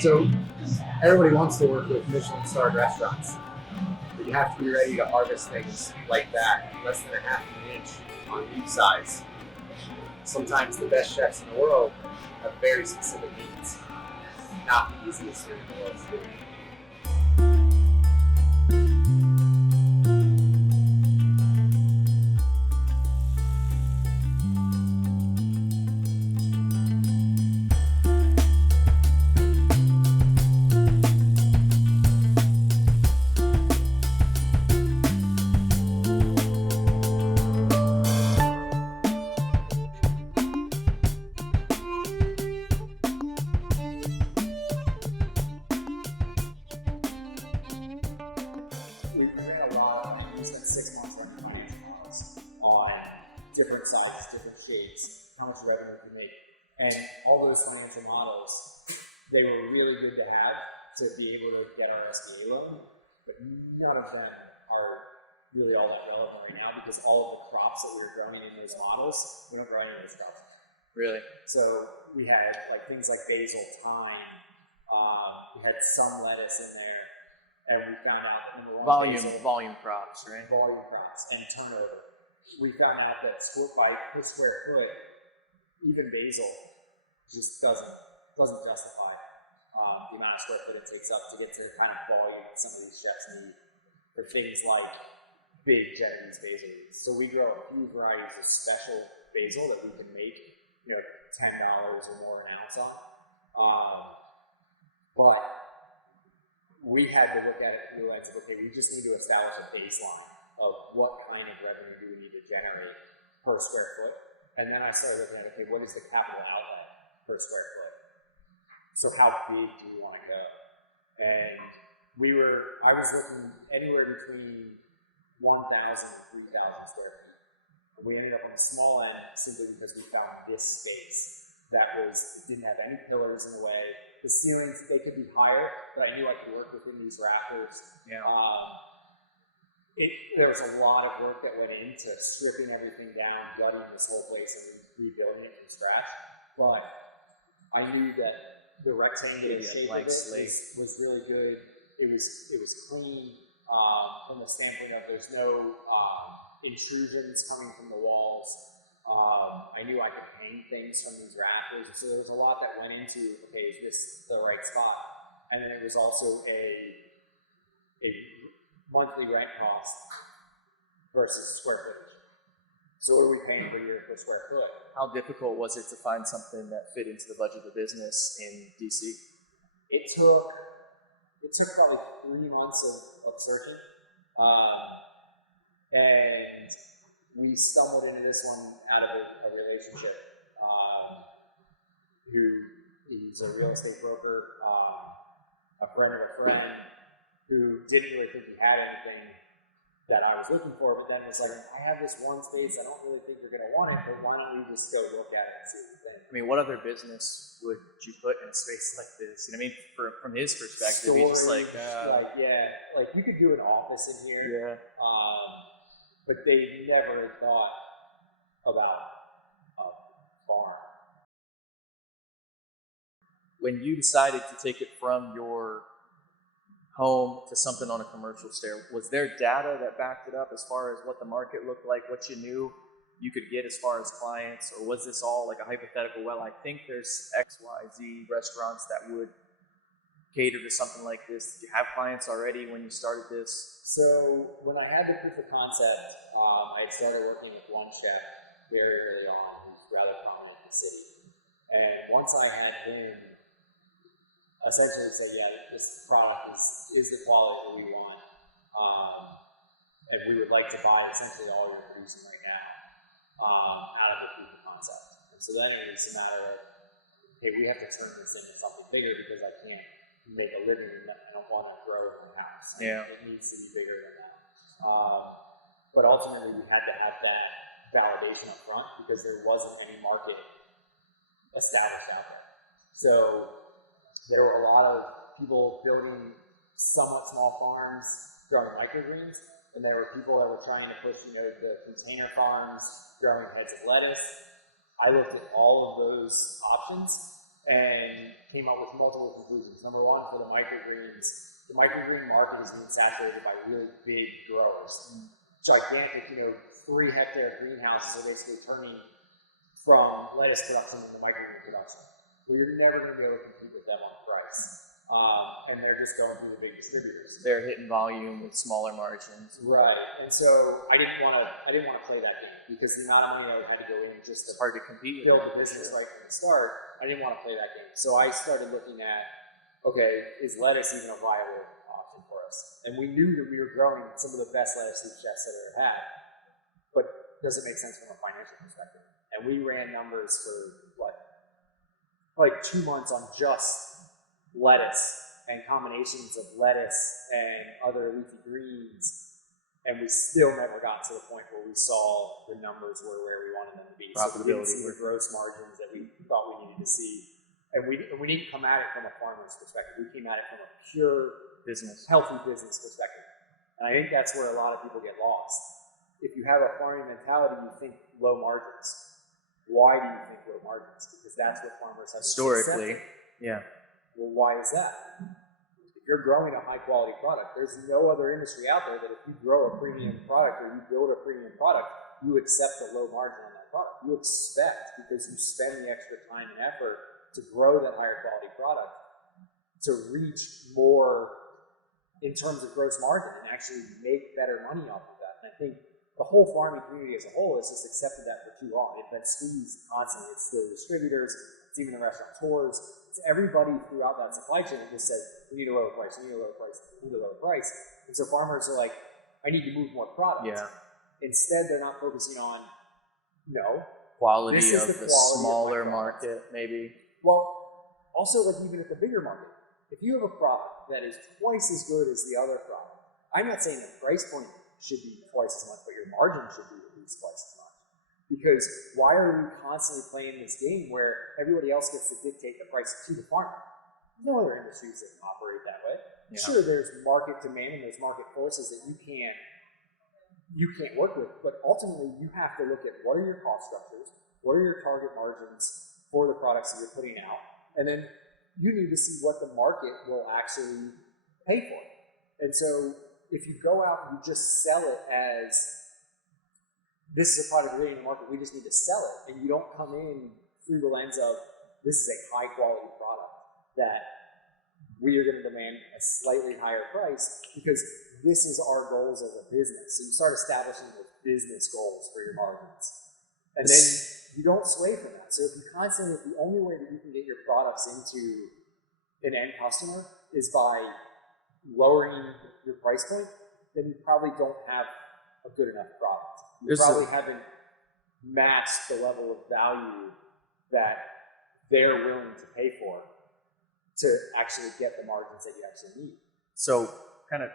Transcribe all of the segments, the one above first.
So everybody wants to work with Michelin-starred restaurants, but you have to be ready to harvest things like that, less than a half an inch on each size. Sometimes the best chefs in the world have very specific needs. Not the easiest thing in the world to do. We ran a lot. We spent 6 months running financial models on different sizes, different shapes, how much revenue we can make. And all those financial models, they were really good to have to be able to get our SBA loan, but none of them are really all that relevant right now because all of the crops that we were growing in those models, we don't grow any of those crops. Really? So we had like things like basil, thyme, we had some lettuce in there, and we found out that number one, Volume crops, right? volume crops and turnover. We found out that per square foot, even basil just doesn't justify the amount of square foot it takes up to get to the kind of volume that some of these chefs need for things like big Genovese basil leaves. So we grow a few varieties of special basil that we can make, $10 or more an ounce on. But we had to look at it through the lens of, okay, we just need to establish a baseline of what kind of revenue do we need to generate per square foot. And then I started looking at, okay, what is the capital outlay per square foot? So how big do you want to go? And I was looking anywhere between 1,000 and 3,000 square feet. We ended up on the small end simply because we found this space that didn't have any pillars in the way. The ceilings, they could be higher, but I knew I could work within these rafters. Yeah. There was a lot of work that went into stripping everything down, gutting this whole place and rebuilding it from scratch. But I knew that the rectangular shape of it was really good. It was clean from the standpoint of there's no intrusions coming from the walls. I knew I could hang things from these rafters, so there was a lot that went into, okay, is this the right spot? And then it was also a monthly rent cost versus square footage. So what are we paying per year per square foot? How difficult was it to find something that fit into the budget of the business in DC? It took probably 3 months of searching. And we stumbled into this one out of a relationship. He's a real estate broker, a friend of a friend, who didn't really think he had anything that I was looking for, but then was like, I have this one space, I don't really think you're going to want it, but why don't we just go look at it and see what you think? I mean, what other business would you put in a space like this? You know what I mean? From his perspective, he's just like, you could do an office in here. Yeah. But they never thought about a farm. When you decided to take it from your home to something on a commercial scale, was there data that backed it up as far as what the market looked like, what you knew you could get as far as clients, or was this all like a hypothetical, well, I think there's XYZ restaurants that would cater to something like this? Did you have clients already when you started this? So when I had the proof of concept, I had started working with one chef very early on who's rather prominent in the city. And once I had him essentially say, yeah, this product is the quality that we want, and we would like to buy essentially all you're producing right now out of the proof of concept. And so then it was a matter of, hey, we have to turn this into something bigger because I can't make a living and I don't want to grow in my house. Yeah. It needs to be bigger than that. But ultimately, we had to have that validation up front because there wasn't any market established out there. So there were a lot of people building somewhat small farms growing microgreens, and there were people that were trying to push, the container farms growing heads of lettuce. I looked at all of those options, and came up with multiple conclusions. Number one, for the microgreen market is being saturated by really big growers. Gigantic, 3-hectare greenhouses are basically turning from lettuce production into microgreen production. Well, you're never going to be able to compete with them on price. And they're just going through the big distributors. They're hitting volume with smaller margins. Right. And so I didn't want to play that game because the amount of money I had to go in just to It's hard to compete with build the business right from the start. I didn't want to play that game. So I started looking at, okay, is lettuce even a viable option for us? And we knew that we were growing some of the best lettuce that chefs had ever had. But does it make sense from a financial perspective? And we ran numbers for like 2 months on just lettuce and combinations of lettuce and other leafy greens, and we still never got to the point where we saw the numbers were where we wanted them to be. So we didn't see the gross margins that we thought we needed to see, and we didn't come at it from a farmer's perspective. We came at it from a pure business, healthy business perspective, and I think that's where a lot of people get lost. If you have a farming mentality, you think low margins. Why do you think low margins? Because that's what farmers have historically. Yeah. Well, why is that? If you're growing a high quality product, there's no other industry out there that if you grow a premium product or you build a premium product, you accept a low margin on that product. You expect, because you spend the extra time and effort to grow that higher quality product, to reach more in terms of gross margin and actually make better money off of that. And I think the whole farming community as a whole has just accepted that for too long. It's been squeezed constantly. It's the distributors, it's even the restaurateurs, it's everybody throughout that supply chain that just says, we need a lower price, we need a lower price, we need a lower price. And so farmers are like, I need to move more product. Yeah. Instead, they're not focusing on, quality this is of the the quality smaller of my product. market, maybe. Well, also like even at the bigger market, if you have a product that is twice as good as the other product, I'm not saying the price point should be twice as much, but your margin should be at least twice as much. Because why are we constantly playing this game where everybody else gets to dictate the price to the farmer? No other industries that operate that way. Yeah. Sure, there's market demand and there's market forces that you can't work with, but ultimately you have to look at what are your cost structures, what are your target margins for the products that you're putting out, and then you need to see what the market will actually pay for. And so if you go out and you just sell it as, this is a product we're getting in the market, we just need to sell it, and you don't come in through the lens of, this is a high quality product that we are going to demand a slightly higher price because this is our goals as a business. So you start establishing the business goals for your margins. And then you don't sway from that. So if the only way that you can get your products into an end customer is by lowering your price point, then you probably don't have a good enough product. You probably haven't matched the level of value that they're willing to pay for to actually get the margins that you actually need. So kind of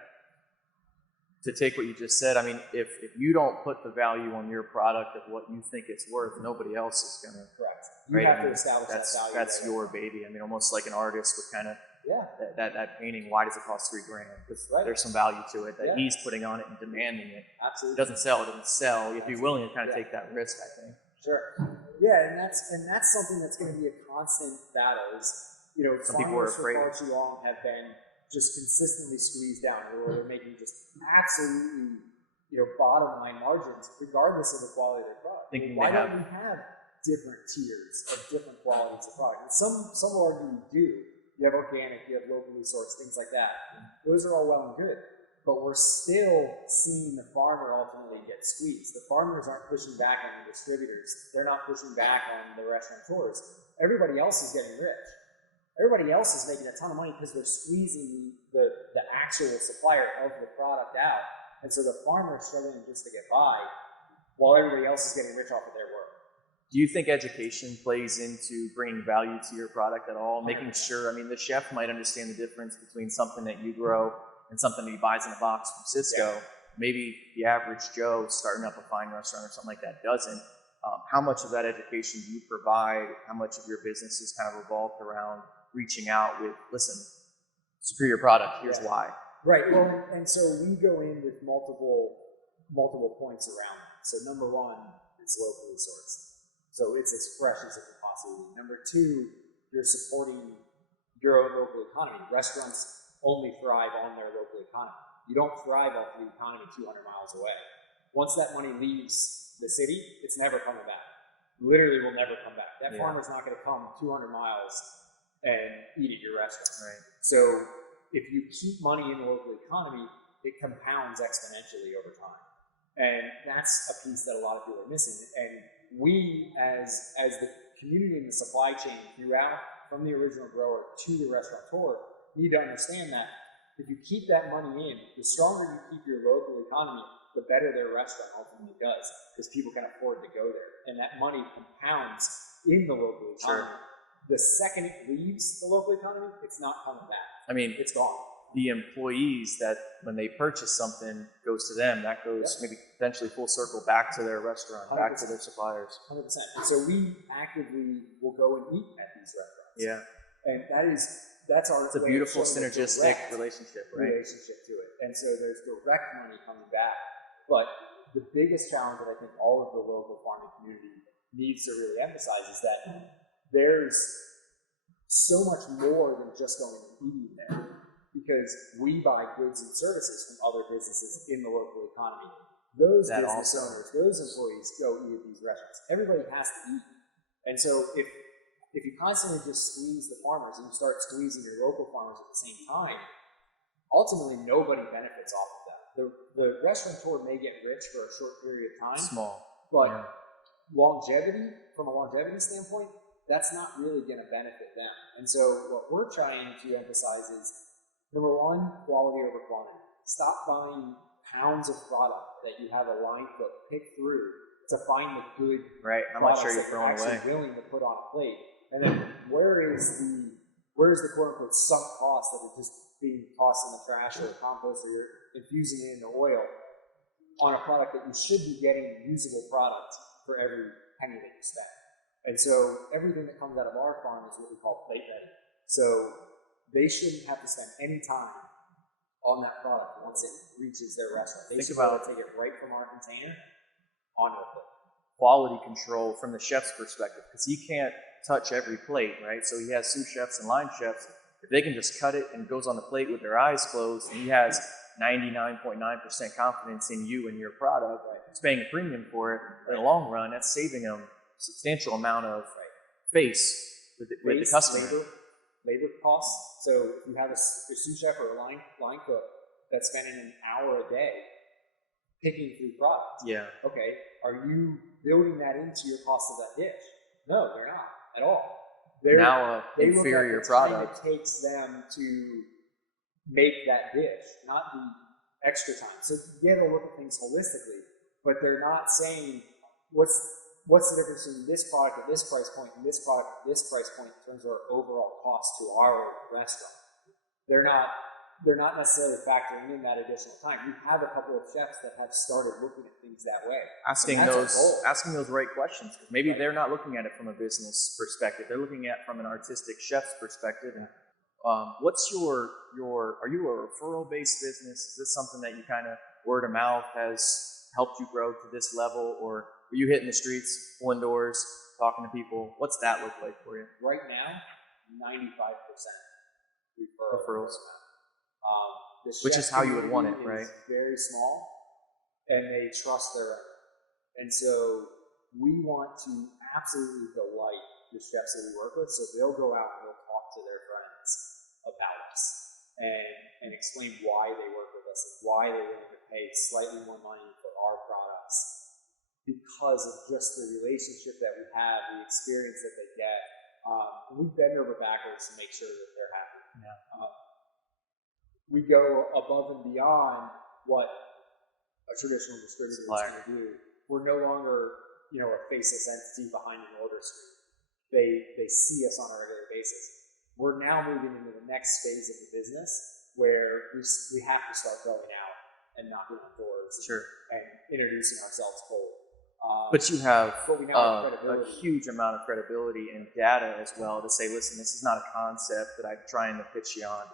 to take what you just said, I mean, if you don't put the value on your product of what you think it's worth, nobody else is going to. Correct. You have to establish that value. That's your baby. I mean, almost like an artist would kind of, that painting, why does it cost $3,000? Because there's some value to it that he's putting on it and demanding it. Absolutely. It doesn't sell. You have to be willing to kind of take that risk, I think. Sure. Yeah, and that's something that's going to be a constant battle. Some people are afraid. For far too long have been just consistently squeezed down, where they're making just absolutely, bottom line margins, regardless of the quality of their product. Why don't we have different tiers of different qualities of product? And some will argue you do. You have organic, you have locally sourced, things like that. Those are all well and good, but we're still seeing the farmer ultimately get squeezed. The farmers aren't pushing back on the distributors. They're not pushing back on the restaurateurs. Everybody else is getting rich. Everybody else is making a ton of money because they're squeezing the actual supplier of the product out. And so the farmer is struggling just to get by while everybody else is getting rich off of their work. Do you think education plays into bringing value to your product at all? Making sure, the chef might understand the difference between something that you grow and something that he buys in a box from Cisco. Yeah. Maybe the average Joe starting up a fine restaurant or something like that doesn't. How much of that education do you provide? How much of your business is kind of revolved around reaching out with, listen, superior product, here's why. Right, well, and so we go in with multiple points around it. So number one, it's locally sourced. So it's as fresh as it can possibly be. Number two, you're supporting your own local economy. Restaurants only thrive on their local economy. You don't thrive off the economy 200 miles away. Once that money leaves the city, it's never coming back. Literally will never come back. That farmer's not going to come 200 miles and eat at your restaurant. Right. So if you keep money in the local economy, it compounds exponentially over time. And that's a piece that a lot of people are missing. And we, as the community in the supply chain throughout, from the original grower to the restaurateur, need to understand that if you keep that money in, the stronger you keep your local economy, the better their restaurant ultimately does, because people can afford to go there. And that money compounds in the local economy. Sure. The second it leaves the local economy, it's not coming back. I mean, it's gone. The employees that when they purchase something goes to them, that goes maybe potentially full circle back to their restaurant, 100%. Back to their suppliers. 100%. And so we actively will go and eat at these restaurants. Yeah. And that's our. It's a beautiful synergistic relationship, right? Relationship to it. And so there's direct money coming back. But the biggest challenge that I think all of the local farming community needs to really emphasize is that there's so much more than just going and eating there, because we buy goods and services from other businesses in the local economy. Those business owners, those employees go eat at these restaurants. Everybody has to eat. And so if you constantly just squeeze the farmers and you start squeezing your local farmers at the same time, ultimately nobody benefits off of that. The restaurateur may get rich for a short period of time. Small. But longevity, from a longevity standpoint, that's not really going to benefit them. And so what we're trying to emphasize is, number one, quality over quantity. Stop buying pounds of product that you have a line cook pick through to find the good how much are you that throwing you're actually willing to put on a plate. And then where is the quote unquote sunk cost that is just being tossed in the trash or compost, or you're infusing it into oil on a product that you should be getting usable product for every penny that you spend. And so everything that comes out of our farm is what we call plate ready. So they shouldn't have to spend any time on that product once it reaches their restaurant. They should be able to take it right from our container onto a plate. Quality control from the chef's perspective, because he can't touch every plate, right? So he has sous chefs and line chefs. If they can just cut it and it goes on the plate with their eyes closed, and he has 99.9% confidence in you and your product, he's paying a premium for it. In the long run, that's saving him a substantial amount of face with the customer. Labor costs. So if you have a sous chef or a line cook that's spending an hour a day picking through product. Yeah. Okay, are you building that into your cost of that dish? No, they're not at all. Now they inferior look at the product. time it takes them to make that dish, not the extra time. So they'll look at things holistically, but they're not saying what's the difference between this product at this price point and this product at this price point in terms of our overall cost to our restaurant. They're not necessarily factoring in that additional time. We have a couple of chefs that have started looking at things that way. Asking those right questions. Maybe they're not looking at it from a business perspective. They're looking at it from an artistic chef's perspective. And what's are you a referral based business? Is this something that you kind of word of mouth has helped you grow to this level, or are you hitting the streets, pulling doors, talking to people? What's that look like for you? Right now, 95% referrals. Which is how you would want it, right? Very small, and they trust their own. And so we want to absolutely delight the chefs that we work with, so they'll go out and they'll talk to their friends about us and explain why they work with us and why they're willing to pay slightly more money for our products, because of just the relationship that we have, the experience that they get. And we bend over backwards to make sure that they're happy. Yeah. We go above and beyond what a traditional distributor is going to do. We're no longer, a faceless entity behind an order screen. They see us on a regular basis. We're now moving into the next phase of the business where we have to start going out and knocking on doors and introducing ourselves cold. But you have a huge amount of credibility and data as well to say, listen, this is not a concept that I'm trying to pitch you on.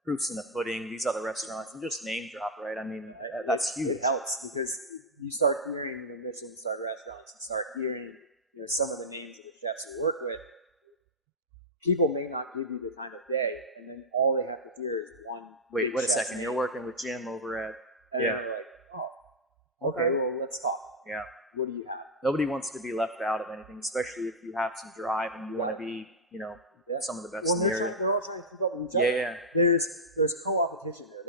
Proofs in the pudding, these other restaurants, and just name drop, right? I mean, that's huge. It helps because you start hearing the Michelin-starred restaurants and start hearing, some of the names of the chefs we work with. people may not give you the time of day, and then all they have to hear is one. Wait a second. You're working with Jim over at. And then they're like, oh, okay, well, let's talk. Yeah. What do you have? Nobody wants to be left out of anything, especially if you have some drive and you want to be, some of the best in the area. They're all trying to keep up with each other. Yeah. There's co-opetition there.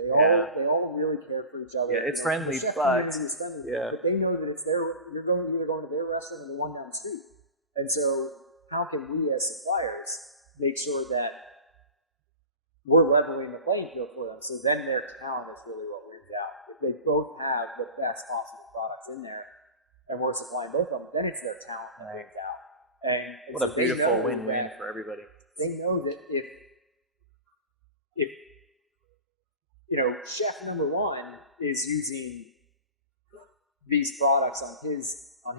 They all really care for each other. Yeah, it's friendly, the chef but community is friendly, but they know that it's you're either going to their restaurant or the one down the street. And so how can we as suppliers make sure that we're leveling the playing field for them? So then their talent is really what wins out. If they both have the best possible products in there, and we're supplying both of them, then it's their talent that wins out. And what a beautiful win-win for everybody. They know that if chef number one is using these products on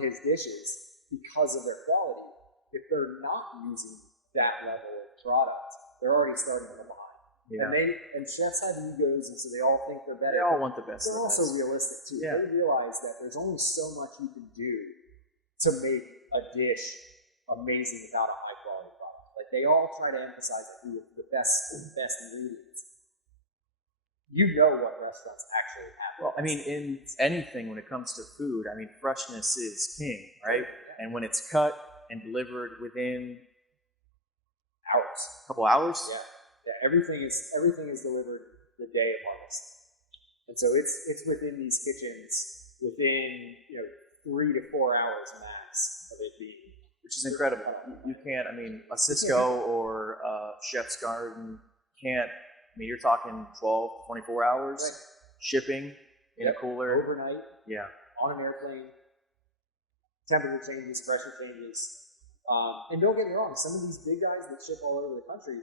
his dishes because of their quality, if they're not using that level of product, they're already starting from behind. Yeah. And chefs have egos, and so they all think they're better. They all want the best. They're also realistic too. Yeah. They realize that there's only so much you can do to make a dish amazing without a high quality product. Like they all try to emphasize that we have the best ingredients. You know what restaurants actually have. Well, I mean, in anything when it comes to food, I mean, freshness is king, right? Yeah. And when it's cut and delivered within hours, a couple hours. Yeah, everything is delivered the day of harvest, and so it's within these kitchens within 3 to 4 hours max of it being, which is incredible. You can't. I mean, a Cisco or a Chef's Garden can't. I mean, you're talking 12, 24 hours shipping in a cooler overnight. Yeah, on an airplane. Temperature changes, pressure changes, and don't get me wrong. Some of these big guys that ship all over the country,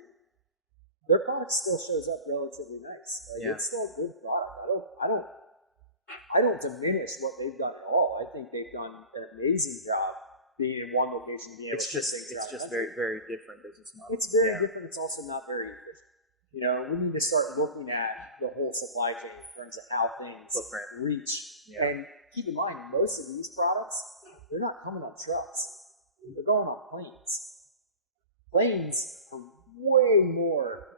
their product still shows up relatively nice. It's still a good product. I don't diminish what they've done at all. I think they've done an amazing job being in one location. It's just very, very different business model. It's very different. It's also not very efficient. We need to start looking at the whole supply chain in terms of how things reach. Yeah. And keep in mind, most of these products, they're not coming on trucks. They're going on planes. Planes are way more,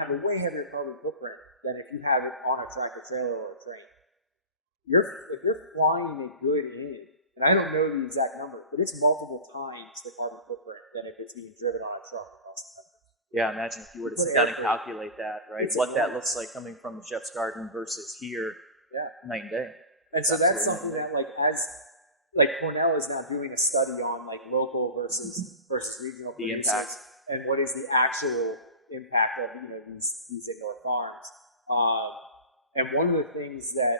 have a way heavier carbon footprint than if you have it on a tractor trailer or a train. If you're flying a good in, and I don't know the exact number, but it's multiple times the carbon footprint than if it's being driven on a truck across the country. Yeah, imagine if you were to sit down and calculate that, right? What that looks like coming from the Chef's Garden versus here, night and day. And so that's something that, Cornell is now doing a study on local versus regional the producers, impact, and what is the actual impact of these indoor farms. And one of the things that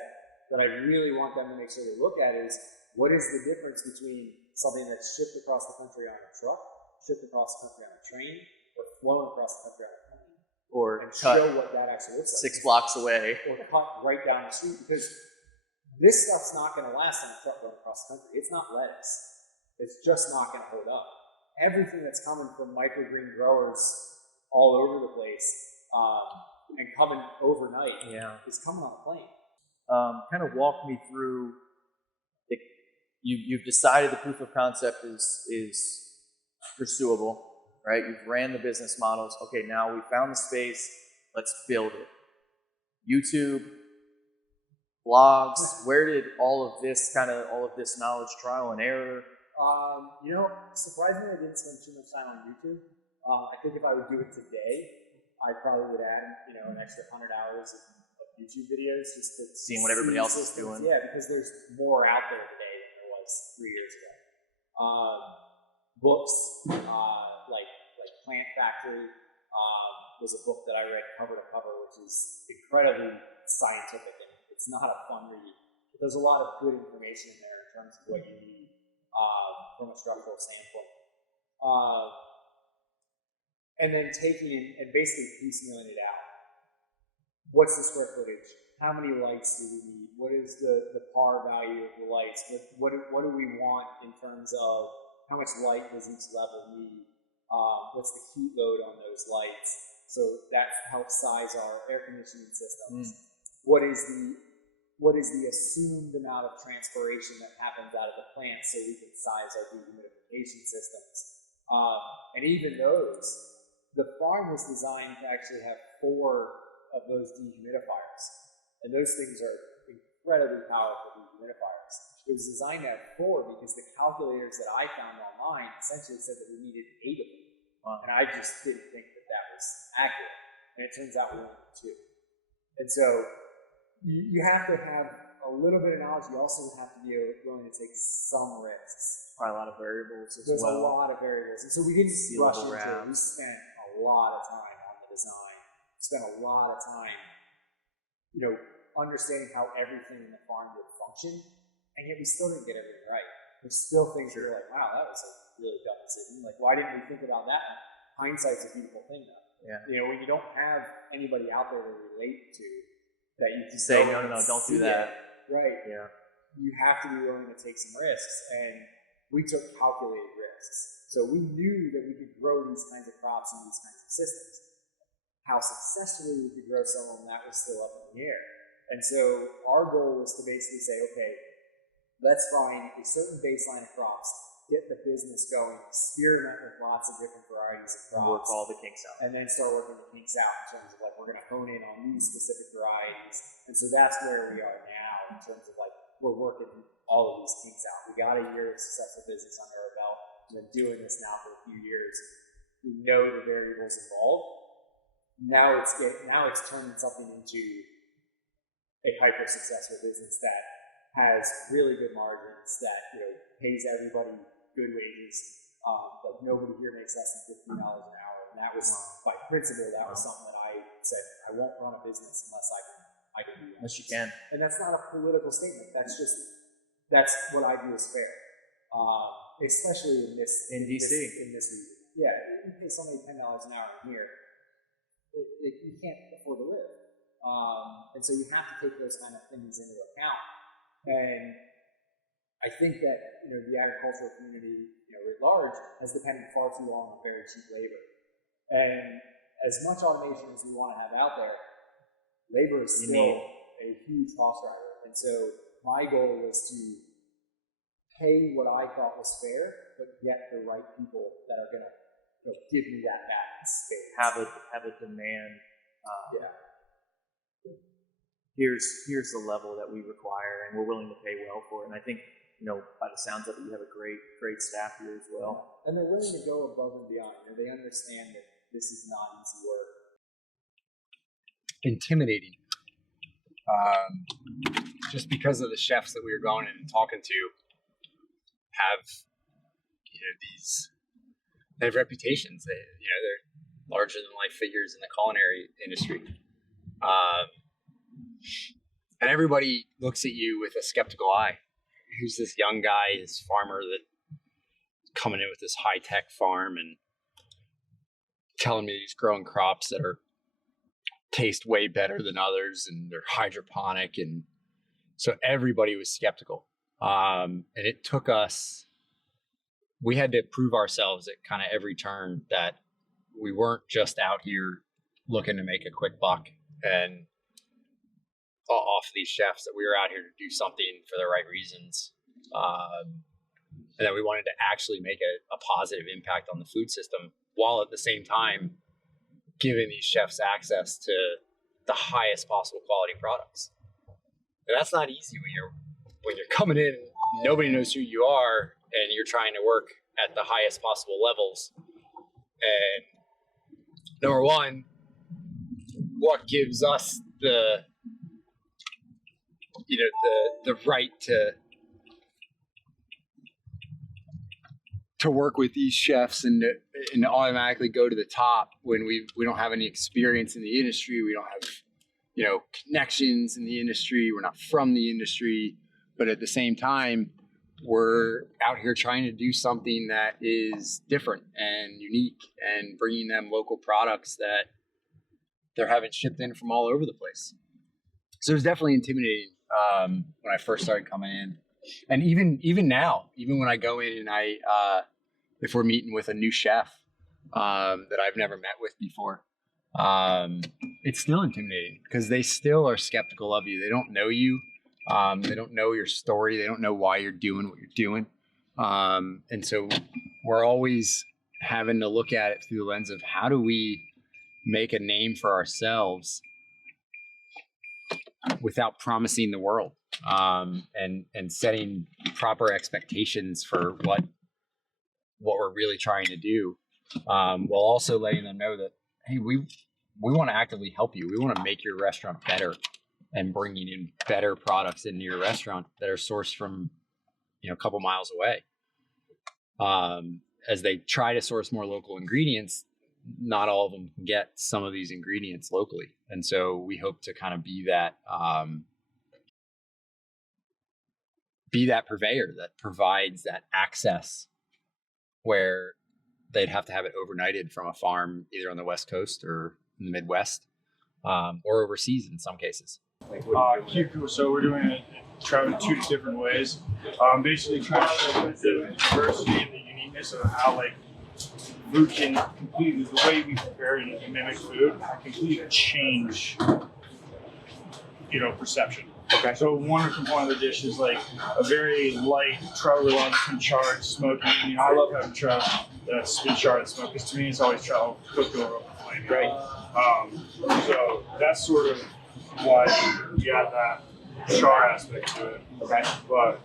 I really want them to make sure they look at is what is the difference between something that's shipped across the country on a truck, shipped across the country on a train, or flown across the country on a plane, or and cut show what that actually looks like. 6 blocks away, or cut right down the street, because this stuff's not going to last on a truck going across the country. It's not lettuce. It's just not going to hold up. Everything that's coming from microgreen growers all over the place and coming overnight is coming on a plane. Kind of walk me through. You've decided the proof of concept is pursuable. Right, you've ran the business models. Okay, now we found the space. Let's build it. YouTube, blogs. Where did all of this knowledge, trial and error? Surprisingly, I didn't spend too much time on YouTube. I think if I would do it today, I probably would add an extra 100 hours of YouTube videos just to seeing what everybody else is doing. Yeah, because there's more out there today than there was 3 years ago. Books, like Plant Factory, was a book that I read cover to cover, which is incredibly scientific, and it's not a fun read. But there's a lot of good information in there in terms of what you need from a structural standpoint. And then taking and basically piecemealing it out. What's the square footage? How many lights do we need? What is the par value of the lights? What do we want in terms of how much light does each level need? What's the heat load on those lights? So that helps size our air conditioning systems. What is the assumed amount of transpiration that happens out of the plant so we can size our dehumidification systems? And even those, the farm was designed to actually have 4 of those dehumidifiers. And those things are incredibly powerful dehumidifiers. It was designed to have 4 because the calculators that I found online essentially said that we needed 8 of them. And I just didn't think that that was accurate. And it turns out we only need 2. And so you have to have a little bit of knowledge. You also have to be willing to take some risks. Probably a lot of variables as There's well. a lot of variables. And so we didn't rush into it. We Wraps. spent a lot of time on the design. Spent a lot of time, understanding how everything in the farm would function. And yet we still didn't get everything right. There's still things that are like, wow, that was a really dumb decision. Like, why didn't we think about that? Hindsight's a beautiful thing, though. Yeah. When you don't have anybody out there to relate to, that you can Say, no, don't do that. Right. Yeah. You have to be willing to take some risks. And we took calculated risks. So we knew that we could grow these kinds of crops and these kinds of systems. How successfully we could grow some of them, that was still up in the air. And so our goal was to basically say, okay, let's find a certain baseline of crops, get the business going, experiment with lots of different varieties of crops. Work all the kinks out. And then start working the kinks out in terms of like, we're going to hone in on these specific varieties. And so that's where we are now in terms of like, we're working all of these kinks out. We got a year of successful business under our belt. We've been doing this now for a few years. We know the variables involved. Now it's turning something into a hyper successful business that has really good margins, that pays everybody good wages. Like nobody here makes less than $15 an hour, and that was by principle. That was something that I said I won't run a business unless I can do that. Unless you can. And that's not a political statement. That's what I view as fair, especially in DC, in this region. Yeah, you pay somebody $10 an hour in here, you can't afford to live. And so you have to take those kind of things into account. And I think that the agricultural community, writ large, has depended far too long on very cheap labor. And as much automation as we want to have out there, labor is still a huge cost driver. And so my goal was to pay what I thought was fair, but get the right people that are going to give me that back in space. Have a demand. Here's the level that we require, and we're willing to pay well for it. And I think, by the sounds of it, you have a great staff here as well. And they're willing to go above and beyond. They understand that this is not easy work. Intimidating. Just because of the chefs that we were going in and talking to have, they have reputations. They're larger than life figures in the culinary industry. And everybody looks at you with a skeptical eye. Who's this young guy, this farmer that's coming in with this high-tech farm and telling me he's growing crops that taste way better than others and they're hydroponic. And so everybody was skeptical. And it took us, we had to prove ourselves at kind of every turn that we weren't just out here looking to make a quick buck and off these chefs, that we were out here to do something for the right reasons. And that we wanted to actually make a positive impact on the food system, while at the same time giving these chefs access to the highest possible quality products. And that's not easy when you're coming in, nobody knows who you are, and you're trying to work at the highest possible levels. And number one, what gives us the right to work with these chefs and automatically go to the top when we don't have any experience in the industry. We don't have, connections in the industry. We're not from the industry, but at the same time, we're out here trying to do something that is different and unique and bringing them local products that they're having shipped in from all over the place. So it was definitely intimidating when I first started coming in. And even now, even when I go in and if we're meeting with a new chef that I've never met with before, it's still intimidating because they still are skeptical of you. They don't know you. They don't know your story. They don't know why you're doing what you're doing. And so we're always having to look at it through the lens of how do we make a name for ourselves without promising the world, and setting proper expectations for what we're really trying to do, while also letting them know that, hey, we want to actively help you. We want to make your restaurant better and bringing in better products into your restaurant that are sourced from, a couple miles away. As they try to source more local ingredients, not all of them can get some of these ingredients locally. And so we hope to kind of be that purveyor that provides that access where they'd have to have it overnighted from a farm either on the West Coast or in the Midwest, or overseas in some cases. So we're doing it in 2 different ways. Basically trying to show the diversity and the uniqueness of how food can completely, the way we prepare and mimic food, can completely change, perception. Okay. So one component of the dish is a very light trout with charred, smoky. I love having trout that's been charred and smoked because to me it's always trout cooked over a flame. Right. So that's sort of why we add that char aspect to it. Okay. But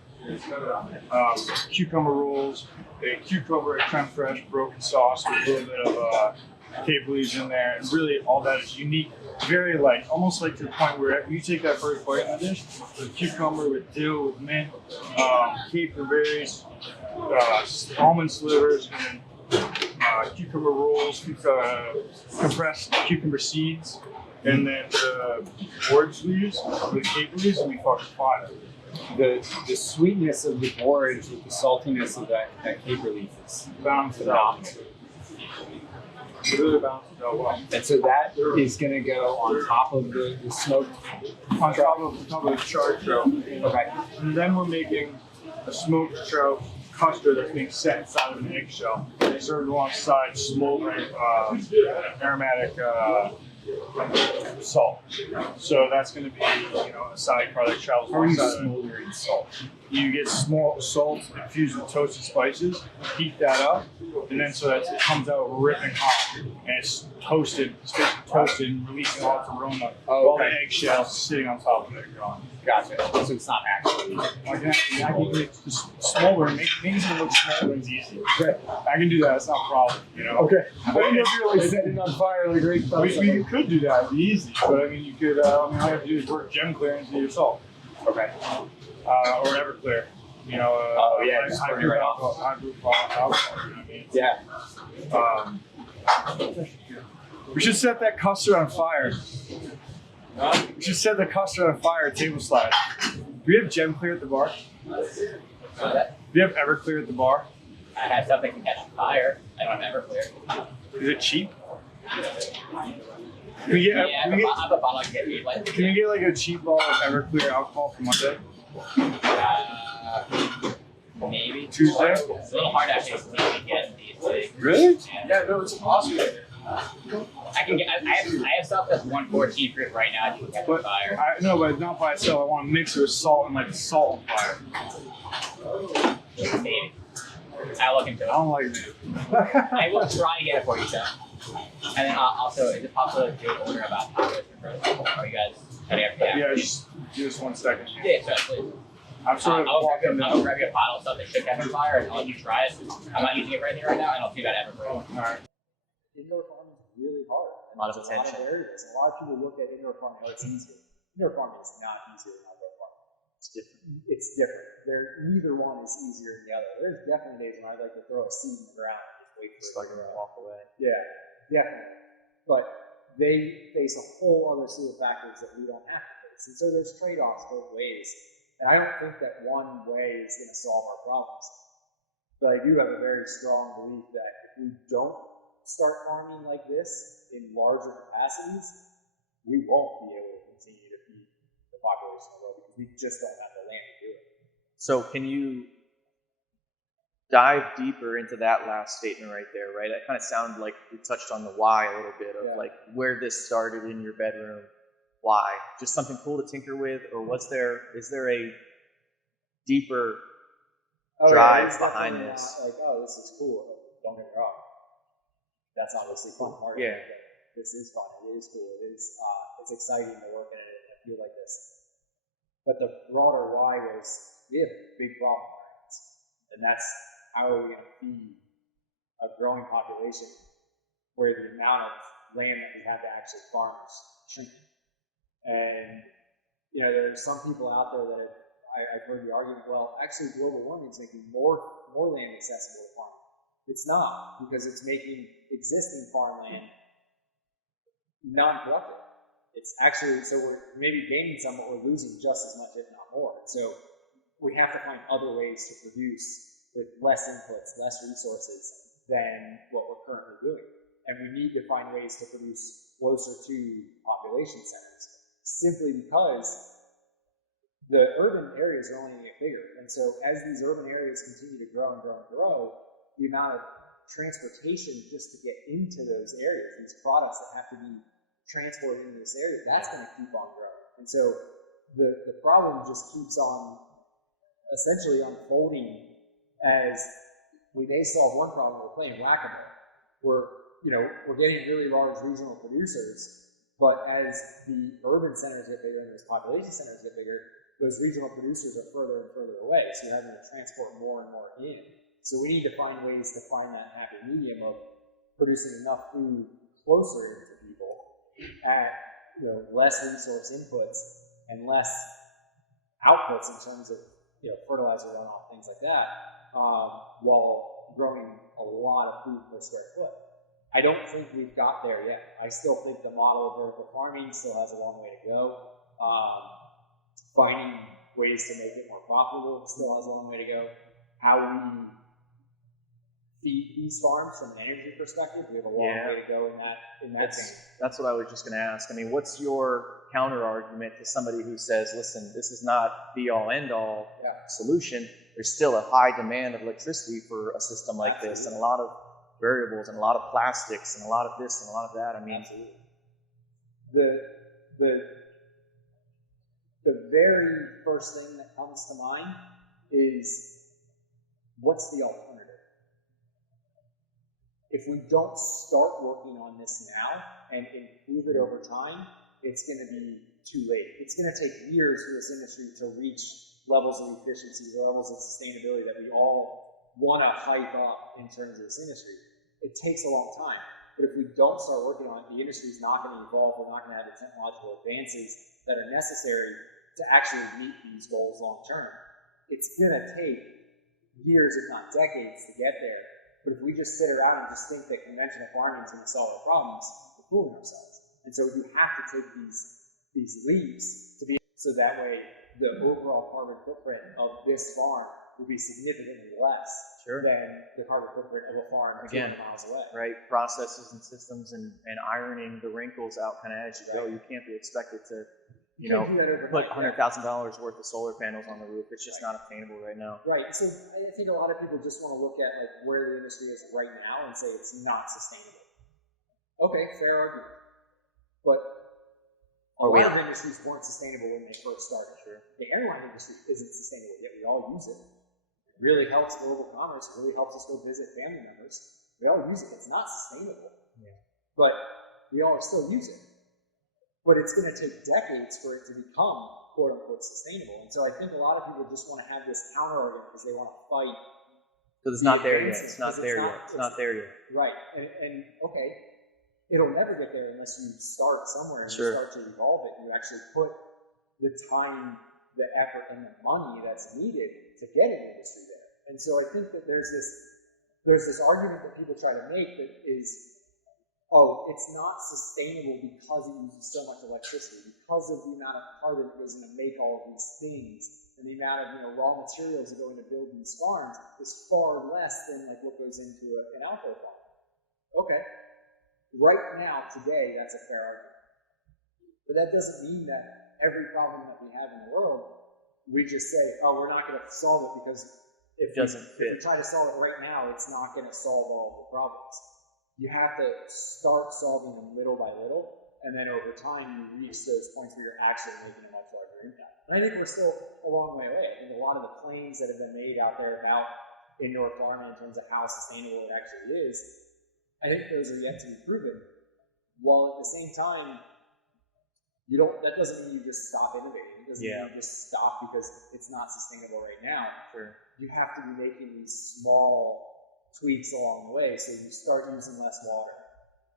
cucumber rolls, a cucumber, a creme fraiche, broken sauce with a little bit of cape leaves in there, and really all that is unique. Very almost to the point where you take that first bite in the dish, with cucumber, with dill, with mint, caper berries, almond slivers, and cucumber rolls, compressed cucumber seeds, and then the orange leaves with caper leaves, and we fucking fire. The sweetness of the borage with the saltiness of that caper leaf is phenomenal. Really balances out well. And so that is going to go on top of the smoked, on top of the charred trout. Okay. And then we're making a smoked trout custard that's being set inside of an eggshell, served alongside smoldering aromatic salt. So that's going to be, a side product that travels alongside smoldering salt. You get small salt infused with toasted spices, heat that up, and then so that it comes out ripping hot, and it's toasted, and releasing all its aroma while the eggshell is sitting on top of it. Gotcha. So it's not actually. I can make smoldering, making it look smoldering is easy. Okay. I can do that. It's not a problem. Okay. I don't know if you're setting it on fire like great stuff. We could do that. It'd be easy. But you could. All you have to do is work gem clear into your salt. Okay. Or Everclear. Just burn it right off. Alcohol. You know what I mean? Yeah. We should set that custard on fire. We should set the custard on fire at table slide. Do we have gem clear at the bar? Do we have Everclear at the bar? I have something to catch on fire. I don't have Everclear. Is it cheap? Can we get, I have a bottle I can get you. Can we get a cheap bottle of Everclear alcohol for Monday? Maybe. Tuesday? It's a little hard actually to get these days. Really? Yeah, no, it's awesome. I can get. I have stuff that's 114 proof right now. I can catch on fire. No, but not by itself. I want to mix it with salt and salt on fire. Maybe. I'll look into it. I don't like it. I will try to get it for you, Seth. And then also, is it possible to do an order about tacos for Are you guys cutting everything out? Yeah, just give us 1 second. Yeah, sure, please. I'm sort of walking down. I'll grab you a bottle of stuff that should catch on fire, and I'll let you try it. I'm not using it for anything right now, and I'll see about Everclear. All right. Indoor farming is really hard. A lot of attention. A lot of areas. A lot of people look at indoor farming, it's easier. Indoor farming is not easier than outdoor farming. It's different. Neither one is easier than the other. There's definitely days when I like to throw a seed in the ground and just wait for it to walk away. Yeah, definitely. But they face a whole other slew of factors that we don't have to face. And so there's trade-offs both ways. And I don't think that one way is going to solve our problems. But I do have a very strong belief that if we don't start farming like this in larger capacities, we won't be able to continue to feed the population of the world because we just don't have the land to do it. So can you dive deeper into that last statement right there, right? That kind of sounded like we touched on the why a little bit of where this started in your bedroom. Why? Just something cool to tinker with, or is there a deeper drive behind this? This is cool. Don't get me wrong. that's obviously fun part of Yeah. it. But this is fun. It is cool. It's exciting to work in a field like this. But the broader why was we have big problem environments, and that's how are we going to feed a growing population where the amount of land that we have to actually farm is shrinking. And there are some people out there that I've heard the argument, well, actually global warming is making more land accessible to farming. It's not, because it's making existing farmland non-productive. It's actually, so we're maybe gaining some, but we're losing just as much, if not more. So we have to find other ways to produce with less inputs, less resources than what we're currently doing. And we need to find ways to produce closer to population centers, simply because the urban areas are only going to get bigger. And so as these urban areas continue to grow and grow and grow, the amount of transportation just to get into those areas, these products that have to be transported into this area, that's going to keep on growing. And so the problem just keeps on essentially unfolding as we may solve one problem. We're playing whack-a-mole. We're getting really large regional producers, but as the urban centers get bigger and those population centers get bigger, those regional producers are further and further away, so you're having to transport more and more in. So we need to find ways to find that happy medium of producing enough food closer into people at less resource inputs and less outputs in terms of fertilizer runoff, things like that, while growing a lot of food per square foot. I don't think we've got there yet. I still think the model of vertical farming still has a long way to go. Finding ways to make it more profitable still has a long way to go. How we feed these farms from an energy perspective, we have a long way to go in that vein. That's what I was just going to ask. I mean, what's your counter argument to somebody who says, listen, this is not be all end all solution. There's still a high demand of electricity for a system like this, and a lot of variables and a lot of plastics and a lot of this and a lot of that. I mean, the very first thing that comes to mind is, what's the alternative? If we don't start working on this now and improve it over time, it's going to be too late. It's going to take years for this industry to reach levels of efficiency, levels of sustainability that we all want to hype up in terms of this industry. It takes a long time. But if we don't start working on it, the industry is not going to evolve. We're not going to have the technological advances that are necessary to actually meet these goals long term. It's going to take years, if not decades, to get there. But if we just sit around and just think that conventional farming is going to solve our problems, we're fooling ourselves. And so you have to take these leaps to be, so that way the overall carbon footprint of this farm will be significantly less than the carbon footprint of a farm 200 miles away. Right, processes and systems and ironing the wrinkles out kind of as you go. You can't be expected to put $100,000 worth of solar panels on the roof. It's just not obtainable right now. Right. So I think a lot of people just want to look at where the industry is right now and say it's not sustainable. Okay, fair argument. But a lot of industries weren't sustainable when they first started. The airline industry isn't sustainable, yet we all use it. It really helps global commerce. It really helps us go visit family members. We all use it. It's not sustainable. But we all still use it. But it's going to take decades for it to become quote-unquote sustainable. And so I think a lot of people just want to have this counter-argument because they want to fight. Because it's not there yet. It's not there yet. It's not there yet. Right. And okay, it'll never get there unless you start somewhere and you start to evolve it. And you actually put the time, the effort, and the money that's needed to get an industry there. And so I think that there's this argument that people try to make that is, it's not sustainable because it uses so much electricity, because of the amount of carbon that goes into make all of these things, and the amount of raw materials that go into build these farms is far less than what goes into an outdoor farm. Okay, right now, today, that's a fair argument. But that doesn't mean that every problem that we have in the world, we just say, we're not going to solve it because if we try to solve it right now, it's not going to solve all of the problems. You have to start solving them little by little, and then over time you reach those points where you're actually making a much larger impact. And I think we're still a long way away. I think a lot of the claims that have been made out there about indoor farming in terms of how sustainable it actually is, I think those are yet to be proven. While at the same time, that doesn't mean you just stop innovating. It doesn't mean you just stop because it's not sustainable right now. Sure. You have to be making these small tweaks along the way. So you start using less water.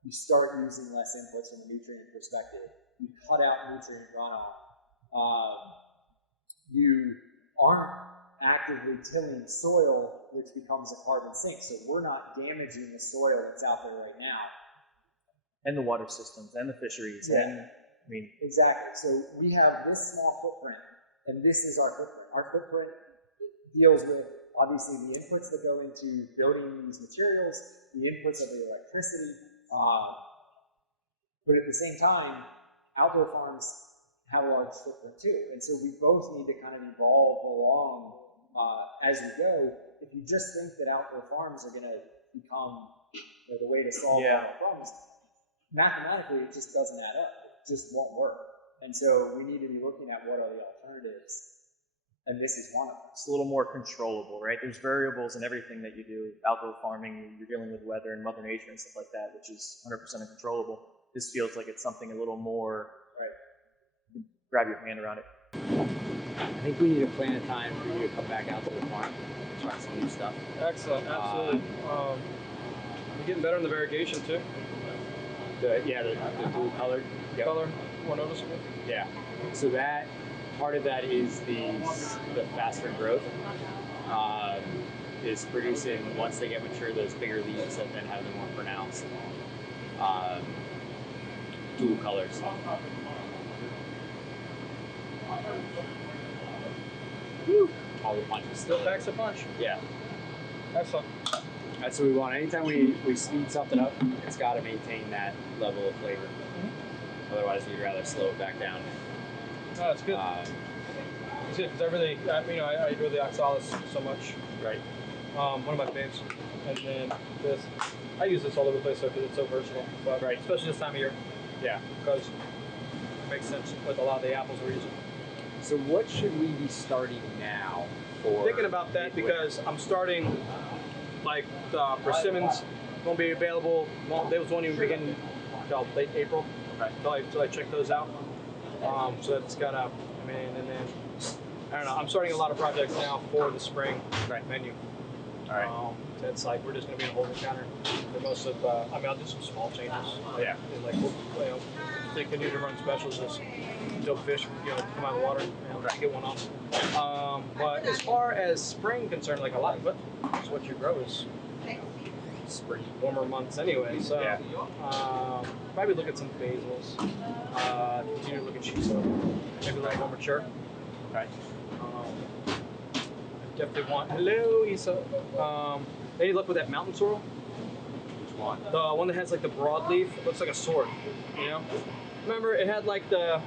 You start using less inputs from a nutrient perspective. You cut out nutrient runoff. You aren't actively tilling soil, which becomes a carbon sink. So we're not damaging the soil that's out there right now. And the water systems and the fisheries. Yeah. And I mean, exactly. So we have this small footprint, and this is our footprint. Our footprint deals with obviously the inputs that go into building these materials, the inputs of the electricity, but at the same time, outdoor farms have a large footprint too. And so we both need to kind of evolve along as we go. If you just think that outdoor farms are going to become the way to solve all our problems, mathematically it just doesn't add up. It just won't work. And so we need to be looking at what are the alternatives. And this is one of them. It's a little more controllable, right? There's variables in everything that you do. Outdoor farming, you're dealing with weather and Mother Nature and stuff like that, which is 100% uncontrollable. This feels like it's something a little more, grab your hand around it. I think we need to plan a time for you to come back out to the farm and try some new stuff. Excellent, absolutely. You're getting better in the variegation too. The dual colored Color, more noticeable. Yeah. So that part of that is the faster growth. Is producing, once they get mature, those bigger leaves that then have the more pronounced dual colors. Woo! All the punches. Still packs a punch. Yeah. Excellent. That's what we want. Anytime we speed something up, it's got to maintain that level of flavor. Otherwise, we'd rather slow it back down. No, it's good. It's good because I enjoy the oxalis so much. Right. One of my faves. And then this, I use this all over the place because it's so versatile. But especially this time of year. Yeah. Because it makes sense with a lot of the apples we're using. So what should we be starting now for? Thinking about that because I'm starting, like the persimmons won't be available. Those won't even begin until late April. Until I check those out. So that's gotta, and then I don't know. I'm starting a lot of projects now for the spring menu. All right. So it's like we're just gonna be in a holding counter for most of. I'll do some small changes. Yeah. Like they continue to run specials as dope fish, come out of the water, get one off. But as far as spring concerned, like a lot of what you grow is spring, warmer months anyway. So probably look at some basils. Continue to look at shiso. Maybe a little more mature. Okay. Definitely want. Hello, Isa. Any luck with that mountain sorrel? Which one? The one that has like the broadleaf. It looks like a sword. Remember, it had like the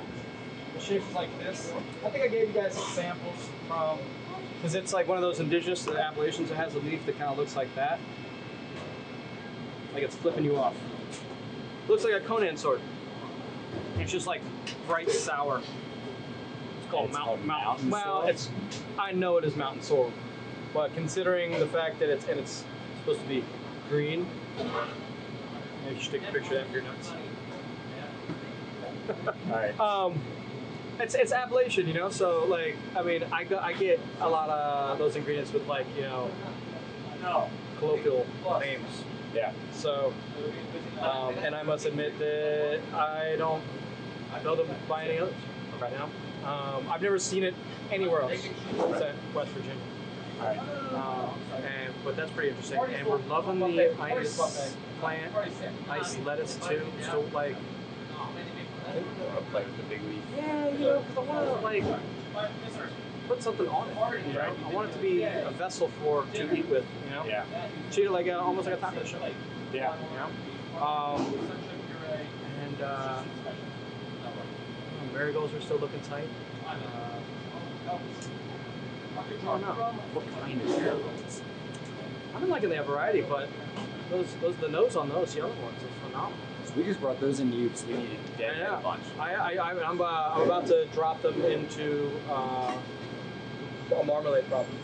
shapes like this. I think I gave you guys some samples from, because it's like one of those indigenous the Appalachians that has a leaf that kind of looks like that. Like it's flipping you off. Looks like a Conan sword. It's just like bright sour. It's called mountain. Well, I know it is mountain sorrel, but considering the fact that it's supposed to be green, maybe you should take a picture of that for your notes. All right. It's Appalachian, so like I get a lot of those ingredients with like colloquial names. Yeah. So, and I must admit that I don't know them by any others. Okay. I've never seen it anywhere else except West Virginia. All right. But that's pretty interesting. And we're loving the ice plant, ice lettuce too. So like, Play with the big leaf. yeah, because I want to put something on it. Right? I want it to be a vessel to eat with. Yeah. Treat it like almost like a taco shell. Yeah. Marigolds are still looking tight. I don't know. What kind of marigolds? I've been liking that variety, but the nose on those yellow ones is phenomenal. So we just brought those into you because we needed to get a bunch. I'm about to drop them into a marmalade problem.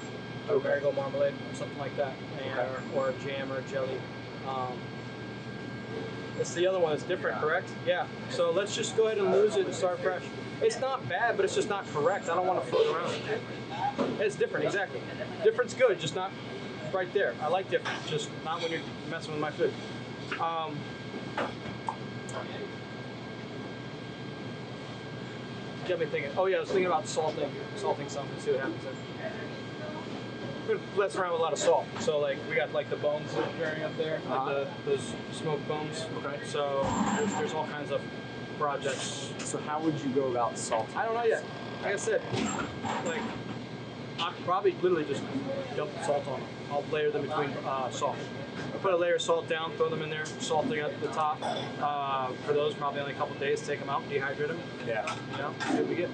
A marigold marmalade or something like that, or a jam or a jelly. It's the other one that's different, correct? Yeah. So let's just go ahead and lose it and start fresh. It's not bad, but it's just not correct. I don't want to fool around. It's different, exactly. Different's good, just not right there. I like different, just not when you're messing with my food. Get me thinking. Oh yeah, I was thinking about salting something. See what happens there. We're messing around with a lot of salt. So like we got like the bones that are carrying up there, like those smoked bones. Okay. So there's all kinds of projects. So how would you go about salt? I don't know yet. Like I said, like I'll probably literally just dump salt on them. I'll layer them between salt. I'll put a layer of salt down, throw them in there, salting at the top. For those, probably only a couple days, take them out, dehydrate them. Yeah. You know, see what we get.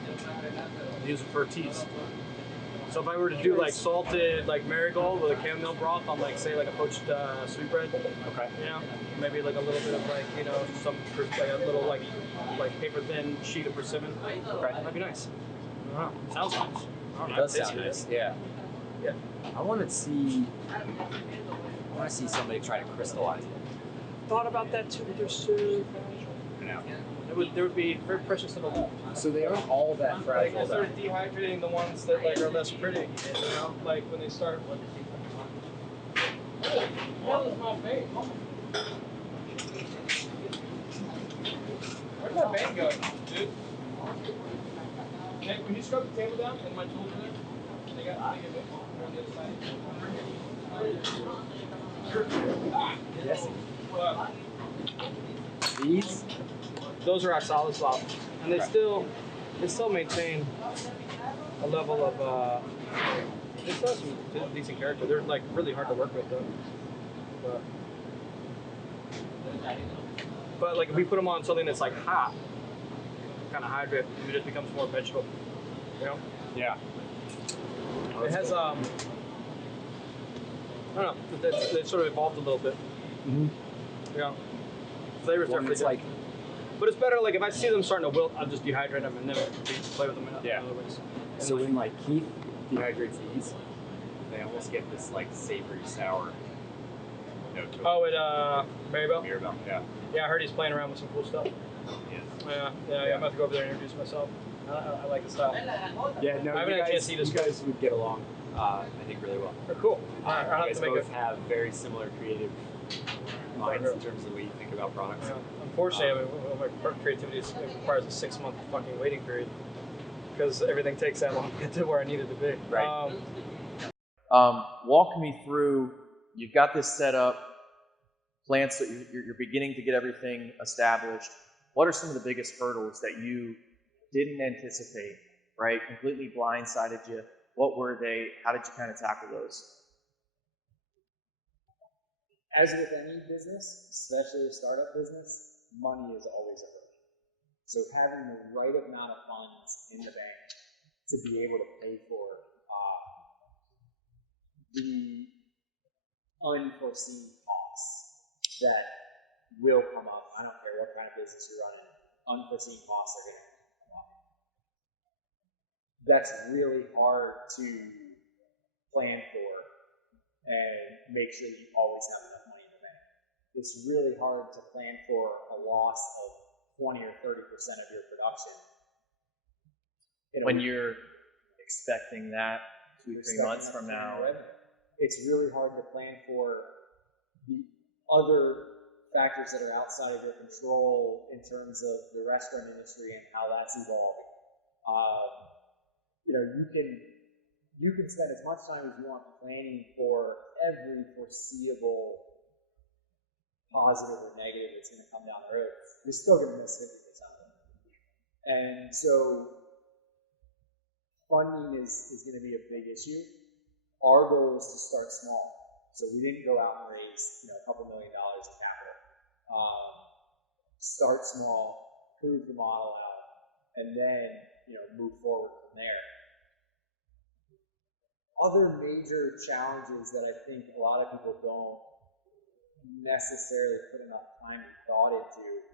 Use it for teas. So if I were to do like salted like marigold with a chamomile broth on like say like a poached sweetbread, Okay. you know, maybe like a little bit of like some like a little like paper thin sheet of persimmon. Okay, that'd be nice. I don't know. Sounds nice. It does sound nice. Yeah. Yeah. I want to see somebody try to crystallize it. Thought about that too, but they're so fragile. Yeah. They would be very precious to the love. So they aren't all that Like fragile. they start dehydrating the ones that like are less pretty. You know, like when they start. What is my vein? Where'd my vein go, dude? Hey, can you scrub the table down and my tools in there? They got on the other side. Yes. What? These? Those are oxalis slops, and they still maintain a level of they still have some decent character. They're like really hard to work with though. But like if we put them on something that's like hot, kind of hydrate, it just becomes more vegetable. You know? Yeah. It has I don't know. They sort of evolved a little bit. Mm-hmm. Yeah. Flavors One definitely that's like, but it's better like if I see them starting to wilt, I'll just dehydrate them and then play with them in other ways. And so when like Keith dehydrates these, they almost get this like savory sour note to it. Oh, at Marybelle? Mirabelle, yeah. Yeah, I heard he's playing around with some cool stuff. Yes. Yeah. I'm about to go over there and introduce myself. I like the style. Yeah, no, I haven't had a chance to eat his you guys would get along, I think, really well. They're cool. I'll You have guys to make both have very similar creative minds in terms of the way you think about products. Yeah. Unfortunately, my creativity requires a 6-month fucking waiting period because everything takes that long to get to where I need it to be. Right. Walk me through, you've got this set up, plants that you're beginning to get everything established. What are some of the biggest hurdles that you didn't anticipate, right? Completely blindsided you. What were they? How did you kind of tackle those? As with any business, especially a startup business, money is always a hurdle. So having the right amount of funds in the bank to be able to pay for the unforeseen costs that will come up. I don't care what kind of business you're running, unforeseen costs are going to come up. That's really hard to plan for and make sure you always have enough money in the bank. It's really hard to plan for a loss of 20 or 30% of your production. When you're expecting that 2-3 months from now. It's really hard to plan for the other factors that are outside of your control in terms of the restaurant industry and how that's evolving. You can spend as much time as you want planning for every foreseeable positive or negative that's going to come down the road. You're still going to miss 50% of it. And so funding is going to be a big issue. Our goal is to start small. So we didn't go out and raise a couple $1 million in capital. Start small, prove the model out, and then move forward from there. Other major challenges that I think a lot of people don't necessarily put enough time and thought into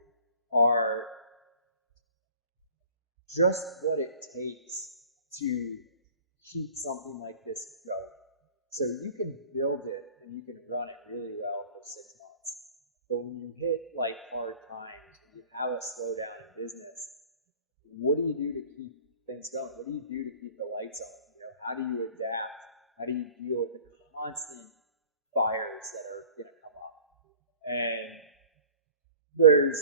are just what it takes to keep something like this going. So you can build it and you can run it really well for 6 months. But when you hit like hard times, when you have a slowdown in business, what do you do to keep things going? What do you do to keep the lights on? You know, how do you adapt? How do you deal with the constant fires that are going to come up? And there's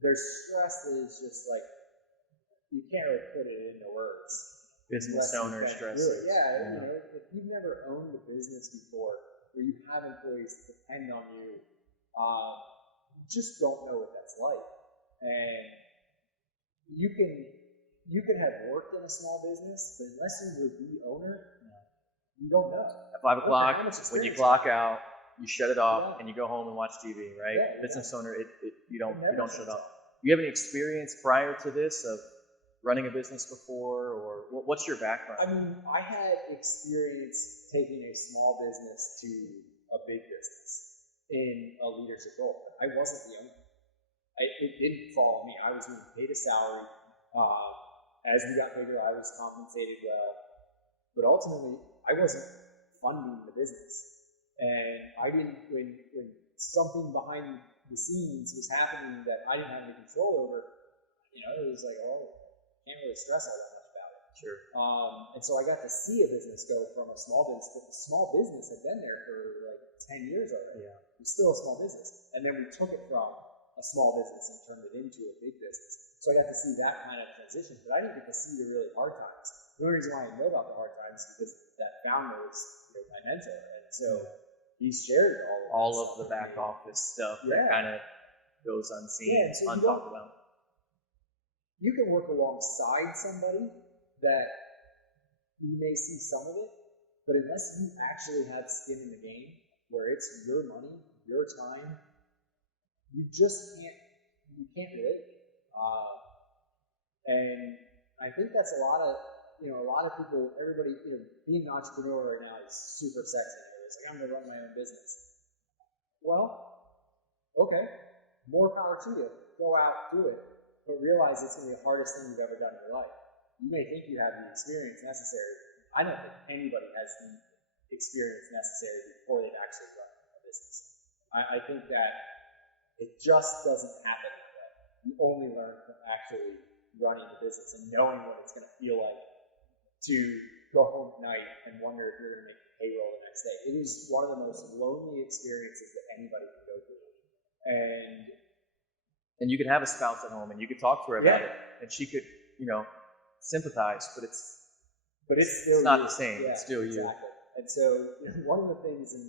stress that is just like, you can't really put it into words. Business owner stress. Yeah, you know, if you've never owned a business before, where you have employees that depend on you, you just don't know what that's like. And you can have worked in a small business, but unless you were the owner, you don't know. At 5 o'clock, How much when you experience clock out, you shut it off Yeah. and you go home and watch TV, right? Yeah, Business owner, you don't never shut shuts off. off. Do you have any experience prior to this of running a business before, or what's your background? I mean, I had experience taking a small business to a big business in a leadership role. I wasn't the owner. It didn't fall on me. I was being paid a salary. As we got bigger, I was compensated well. But ultimately, I wasn't funding the business. And I didn't, when something behind the scenes was happening that I didn't have any control over, you know, it was like, oh, I can't really stress all that much about it. Sure. And so I got to see a business go from a small business, but the small business had been there for like 10 years already. Yeah. It was still a small business. And then we took it from a small business and turned it into a big business. So I got to see that kind of transition, but I didn't get to see the really hard times. The only reason why I know about the hard times is because that founder was, you know, my mentor. And so he shared all of the back office stuff that kind of goes unseen, so untalked about. You can work alongside somebody that you may see some of it, but unless you actually have skin in the game, where it's your money, your time, you just can't relate. And I think that's a lot of people, everybody, you know, being an entrepreneur right now is super sexy. It's like, I'm going to run my own business. Well, okay, more power to you. Go out, do it. But realize it's going to be the hardest thing you've ever done in your life. You may think you have the experience necessary. I don't think anybody has the experience necessary before they've actually run a business. I think that it just doesn't happen that way. You only learn from actually running the business and knowing what it's going to feel like to go home at night and wonder if you're going to make the payroll the next day. It is one of the most lonely experiences that anybody can go through. And you could have a spouse at home and you could talk to her about it and she could, you know, sympathize, but it's still not you. the same. Yeah, it's still exactly. you. And so, you know, one of the things, and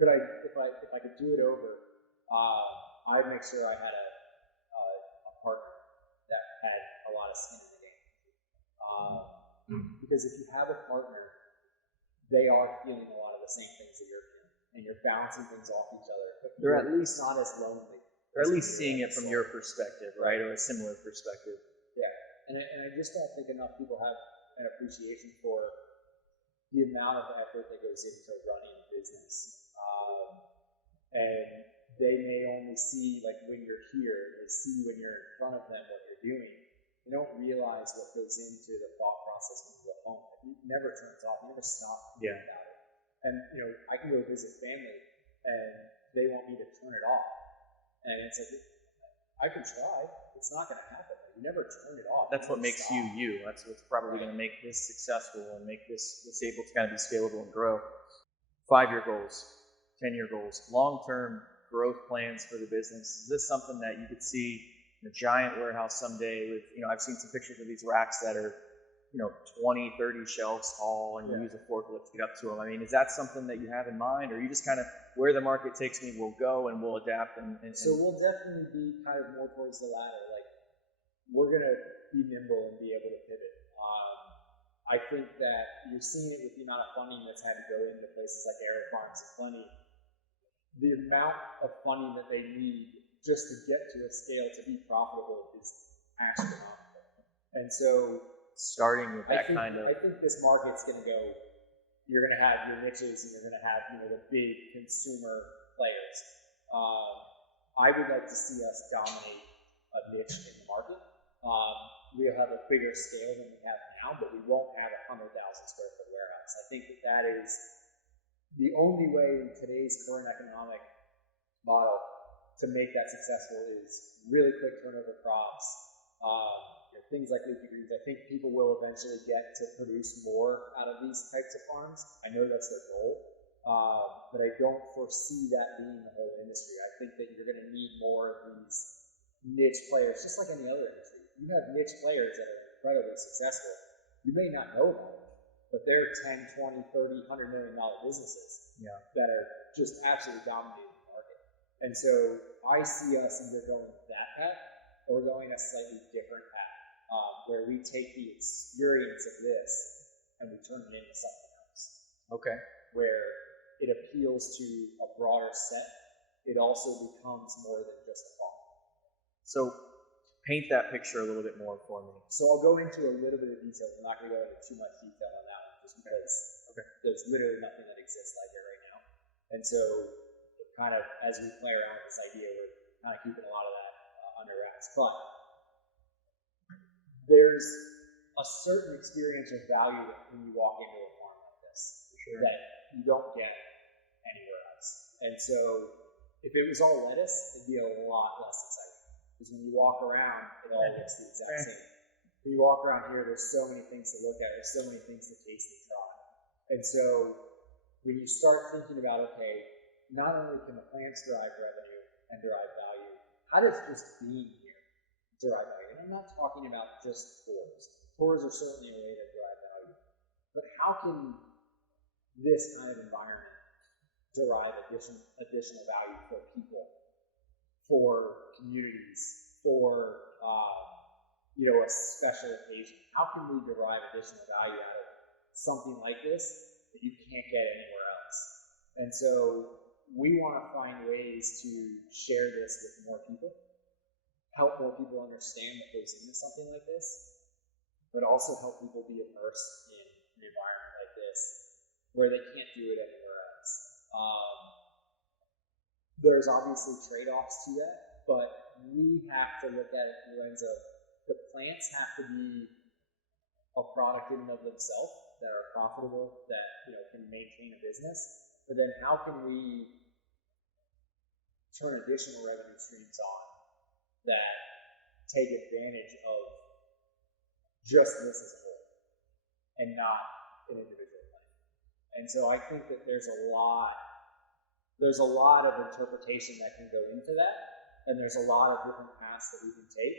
if I could do it over, I'd make sure I had a partner that had a lot of skin in the game. Because if you have a partner, they are feeling a lot of the same things that you're feeling, and you're bouncing things off each other. But They're at least not as lonely. They're at least seeing it from your perspective, right, or a similar perspective. Yeah, and I just don't think enough people have an appreciation for the amount of effort that goes into running a business. And they may only see, like, when you're here, they see when you're in front of them what you're doing. They don't realize what goes into the thought process when you go home. It never turns off. You never stop thinking about it. And, you know, I can go visit family, and they want me to turn it off. And it's like, I can try. It's not going to happen. You never turn it off. That's what makes you you. That's what's probably going to make this successful and make this able to kind of be scalable and grow. 5-year goals, 10-year goals, long-term growth plans for the business. Is this something that you could see in a giant warehouse someday with, you know, I've seen some pictures of these racks that are, you know, 20, 30 shelves tall, and you use a forklift to get up to them. I mean, is that something that you have in mind, or you just kind of, where the market takes me, we'll go and we'll adapt? So we'll definitely be kind of more towards the latter. Like, we're going to be nimble and be able to pivot. I think that you're seeing it with the amount of funding that's had to go into places like Aero Farms and Plenty. The amount of funding that they need just to get to a scale to be profitable is astronomical. And so, starting with that I think this market's going to go, you're going to have your niches and you're going to have, you know, the big consumer players. I would like to see us dominate a niche in the market. We'll have a bigger scale than we have now, but we won't have a 100,000 square foot warehouse. I think that is the only way in today's current economic model to make that successful is really quick turnover crops. Things like leafy greens. I think people will eventually get to produce more out of these types of farms. I know that's their goal, but I don't foresee that being the whole industry. I think that you're going to need more of these niche players, just like any other industry. You have niche players that are incredibly successful. You may not know them, but they're 10, 20, 30, $100 million businesses that are just absolutely dominating the market. And so I see us either going that path or going a slightly different path, where we take the experience of this and we turn it into something else. Okay. Where it appeals to a broader set. It also becomes more than just a farm. So paint that picture a little bit more for me. So I'll go into a little bit of detail. I'm not going to go into too much detail on that one, just because there's literally nothing that exists like it right now. And so kind of, as we play around with this idea, we're kind of keeping a lot of that under wraps. But there's a certain experiential value when you walk into a farm like this that you don't get anywhere else. And so if it was all lettuce, it'd be a lot less exciting. Because when you walk around, it all looks the exact same. When you walk around here, there's so many things to look at. There's so many things to taste and try. And so when you start thinking about, okay, not only can the plants derive revenue and derive value, how does just being here derive value? And I'm not talking about just tours. Tours are certainly a way to derive value. But how can this kind of environment derive additional value for people, for communities, for a special occasion? How can we derive additional value out of something like this that you can't get anywhere else? And so we want to find ways to share this with more people, help more people understand what goes into something like this, but also help people be immersed in an environment like this where they can't do it anywhere else. There's obviously trade-offs to that, but we have to look at it through the lens of the plants have to be a product in and of themselves that are profitable, that can maintain a business. But then how can we turn additional revenue streams on that take advantage of just this as a whole and not an individual plant? And so I think that there's a lot of interpretation that can go into that, and there's a lot of different paths that we can take.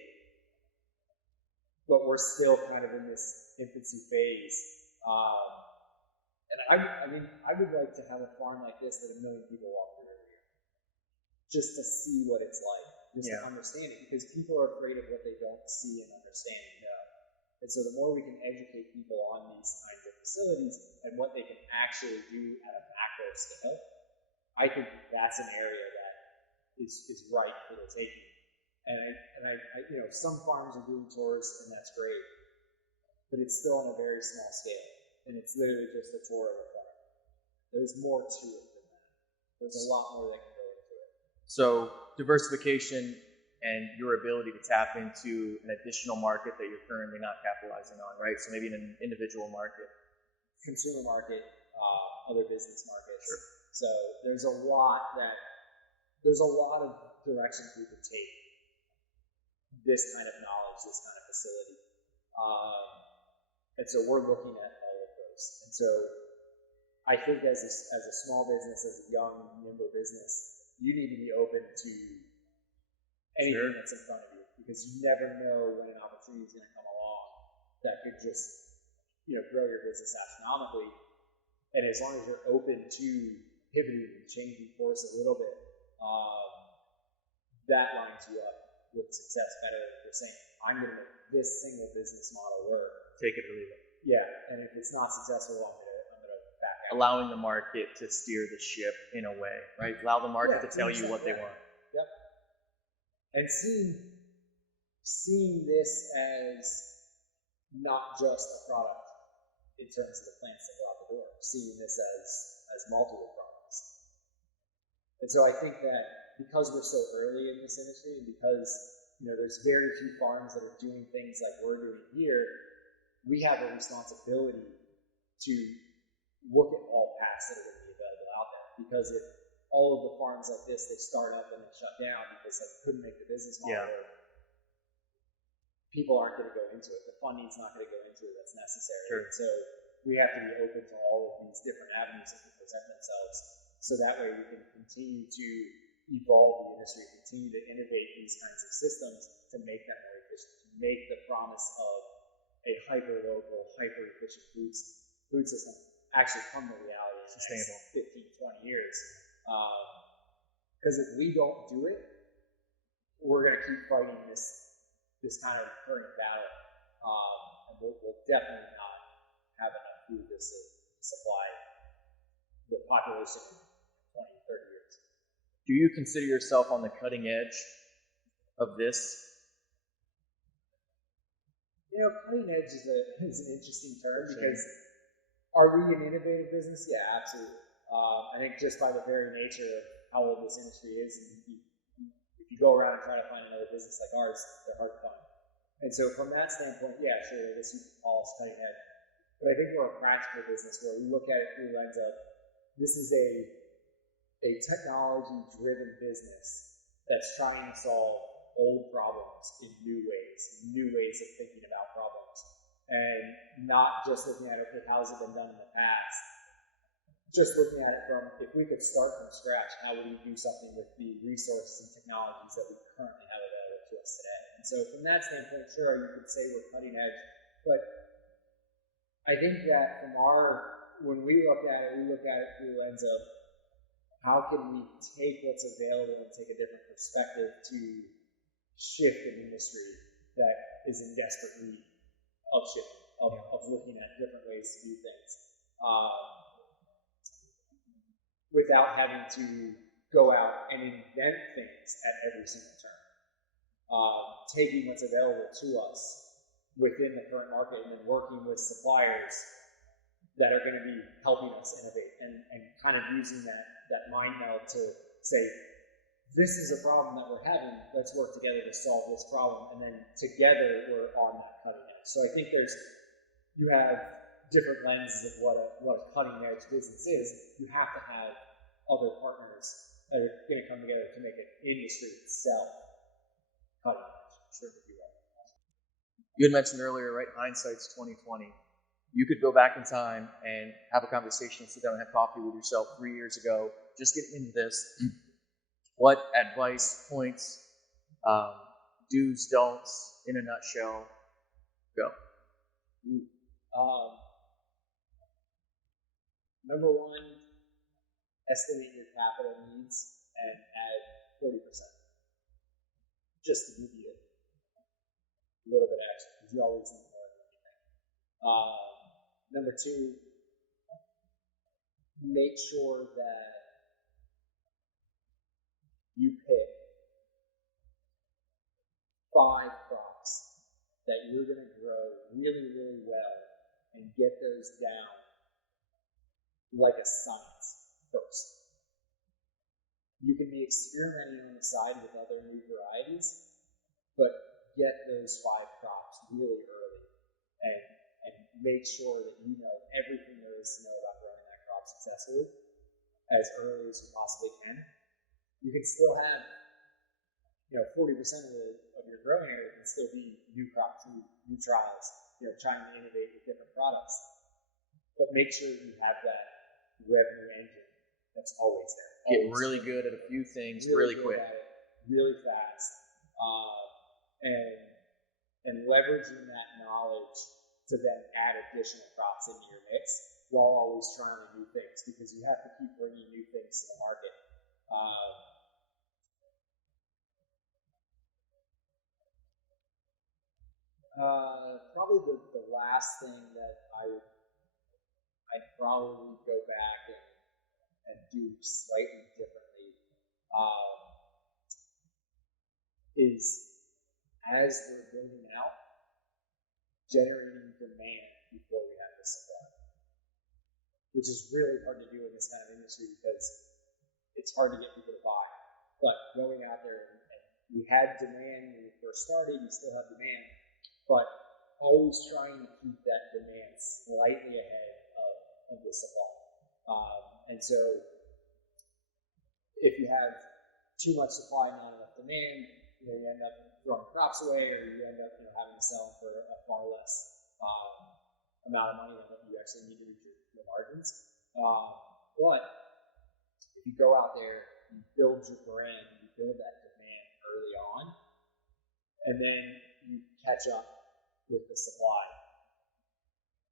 But we're still kind of in this infancy phase. And I would like to have a farm like this that 1 million people walk through every year, just to see what it's like, just to understand it, because people are afraid of what they don't see and understand and know. And so the more we can educate people on these kinds of facilities and what they can actually do at a macro scale, I think that's an area that is ripe for the taking. And I some farms are doing tours, and that's great, but it's still on a very small scale, and it's literally just a tour of a farm. There's more to it than that. There's a lot more that can go into it. So diversification and your ability to tap into an additional market that you're currently not capitalizing on, right? So maybe in an individual market, consumer market, other business markets. Sure. So there's a lot of directions we could take this kind of knowledge, this kind of facility. And so we're looking at all of those. And so I think as a small business, as a young, nimble business, you need to be open to anything that's in front of you, because you never know when an opportunity is going to come along that could just grow your business astronomically. And as long as you're open to pivoting and changing course a little bit, that lines you up with success better than if you're saying, I'm going to make this single business model work. take it or leave it. Yeah, and if it's not successful, I'm gonna back out. Allowing the market to steer the ship in a way, right? Allow the market to tell you what they want. Yep. And seeing this as not just a product in terms of the plants that go out the door, seeing this as multiple products. And so I think that because we're so early in this industry, and because there's very few farms that are doing things like we're doing here, we have a responsibility to look at all paths that are going to be available out there. Because all of the farms like this, they start up and they shut down because they couldn't make the business model work. People aren't going to go into it. The funding's not going to go into it that's necessary. Sure. So we have to be open to all of these different avenues that can present themselves. So that way we can continue to evolve the industry, continue to innovate these kinds of systems to make them more efficient, to make the promise of a hyper-local, hyper-efficient food system actually come to reality in the next 15, 20 years. Because if we don't do it, we're going to keep fighting this kind of current battle. And we'll definitely not have enough food to supply the population in 20, 30 years. Do you consider yourself on the cutting edge of this? Cutting edge is an interesting term because are we an innovative business? Yeah, absolutely. I think just by the very nature of how old this industry is, and if you go around and try to find another business like ours, they're hard to find. And so from that standpoint, yeah, sure, I guess you can call us cutting edge. But I think we're a practical business where we look at it through the lens of this is a technology-driven business that's trying to solve old problems in new ways of thinking about problems. And not just looking at, okay, how's it been done in the past? Just looking at it from, if we could start from scratch, how would we do something with the resources and technologies that we currently have available to us today? And so from that standpoint, sure, you could say we're cutting edge, but I think that when we look at it through the lens of how can we take what's available and take a different perspective to shift an industry that is in desperate need of shifting, of looking at different ways to do things, without having to go out and invent things at every single turn. Taking what's available to us within the current market and then working with suppliers that are going to be helping us innovate and kind of using that mind meld to say, this is a problem that we're having, let's work together to solve this problem, and then together we're on that cutting edge. So I think you have different lenses of what a cutting edge business is. You have to have other partners that are going to come together to make an industry itself cutting edge. Sure, if you will. You had mentioned earlier, right? Hindsight's 2020. You could go back in time and have a conversation, sit down and have coffee with yourself 3 years ago, just getting into this. What advice, points, do's, don'ts, in a nutshell, go? Number one, estimate your capital needs and add 40%. Just to give you a little bit extra, because you always need more than anything. Number two, make sure that you pick 5 crops that you're going to grow really, really well and get those down like a science first. You can be experimenting on the side with other new varieties, but get those 5 crops really early and make sure that you know everything there is to know about growing that crop successfully as early as you possibly can. You can still have, 40% of your growing area can still be new crops, new trials, trying to innovate with different products. But make sure you have that revenue engine that's always there. Get really good at a few things really quick. Really fast. And leveraging that knowledge to then add additional crops into your mix while always trying new things, because you have to keep bringing new things to the market. Probably the last thing that I'd probably go back and do slightly differently is, as we're building out, generating demand before we have the supply, which is really hard to do in this kind of industry because it's hard to get people to buy. But going out there, and we had demand when we first started, we still have demand, but always trying to keep that demand slightly ahead of the supply. And so if you have too much supply, not enough demand, you end up throwing crops away, or you end up having to sell for a far less amount of money than what you actually need to reach your margins. But if you go out there, you build your brand, you build that demand early on, and then you catch up with the supply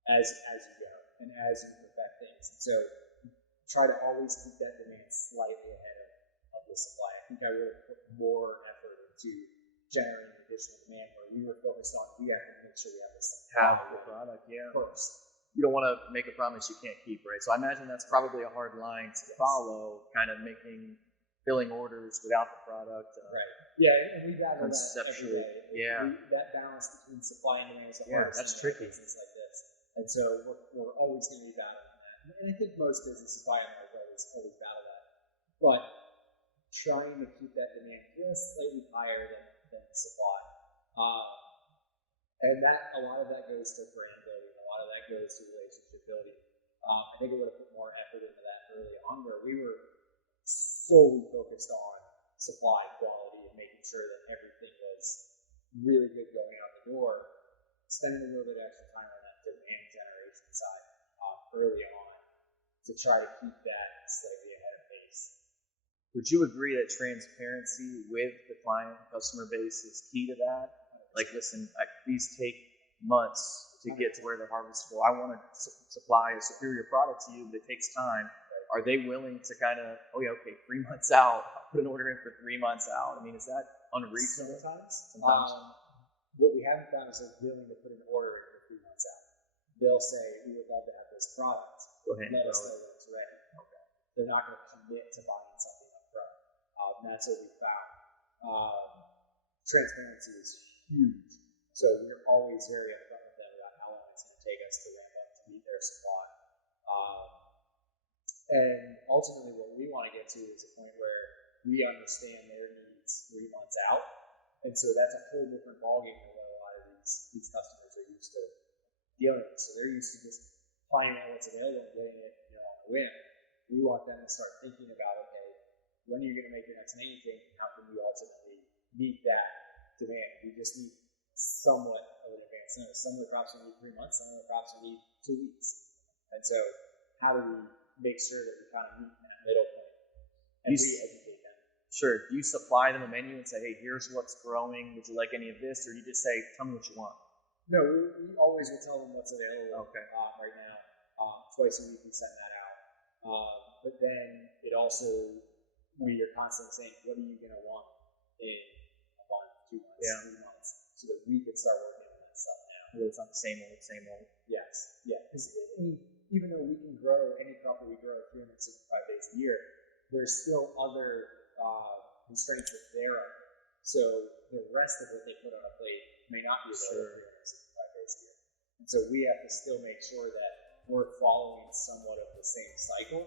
as you go and as you perfect things. And so try to always keep that demand slightly ahead of the supply. I think I really put more effort into generating additional demand where we were focused on we have to make sure we have the supply product, first. You don't want to make a promise you can't keep, right? So I imagine that's probably a hard line to follow, kind of filling orders without the product. Right. Yeah, and we battle that every Conceptually, day. yeah. That balance between supply and demand is the Yeah, hardest that's thing tricky. in a business like this. And so we're always going to be battling that. And I think most businesses by and large always battle that. But trying to keep that demand just slightly higher than supply. And that a lot of that goes to brand building, a lot of that goes to relationship building. I think we would have put more effort into that early on, where we were solely focused on supply quality and making sure that everything was really good going out the door, spending a little bit of extra time on that demand generation side early on to try to keep that slightly ahead of pace. Would you agree that transparency with the client customer base is key to that? Like, listen, these take months to get to where they're harvestable. I want to supply a superior product to you, but it takes time. Are they willing to kind of, 3 months out, put an order in for 3 months out? I mean, is that unreasonable? Sometimes. What we haven't done is they're willing to put an order in for 3 months out. They'll say, we would love to have this product. Go ahead. Let us know when it's ready. Okay. They're not going to commit to buying something up front. That's what we found. Transparency is huge. So we're always very upfront with them about how long it's going to take us to ramp up to meet their supply. And ultimately what we want to get to is a point where we understand their needs 3 months out. And so that's a whole different ballgame than what a lot of these customers are used to dealing with. So they're used to just finding out what's available and getting it on the whim. We want them to start thinking about, okay, when are you going to make your next name change, and how can we ultimately meet that demand? We just need somewhat of an advance notice. Some of the crops will need 3 months, some of the crops will need 2 weeks. And so how do we make sure that we kind of meet that middle point and re-educate them? Sure. Do you supply them a menu and say, hey, here's what's growing. Would you like any of this? Or you just say, tell me what you want? No, we always will tell them what's available right now. Twice a week we send that out. But then it also, we are constantly saying, what are you going to want in a month, 2 months, 3 months, so that we can start working on that stuff now. Well, it's not the same old. Yes. Yeah. Because even though we can grow any crop that we grow 365 days a year, there's still other constraints that they're under. So the rest of what they put on a plate may not be available 365 days a year. And so we have to still make sure that we're following somewhat of the same cycle.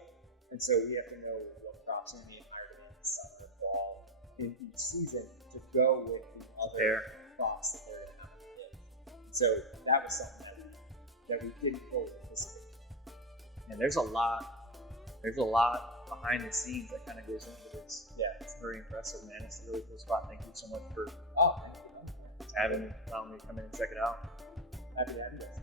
And so we have to know what crops are going to be in higher demand in summer, fall, in each season to go with the other crops that they're going to have to get. And so that was something that we didn't fully anticipate. And there's a lot behind the scenes that kind of goes into this. Yeah, it's very impressive, man. It's a really cool spot. Thank you so much for allowing me to come in and check it out. Happy to have you guys.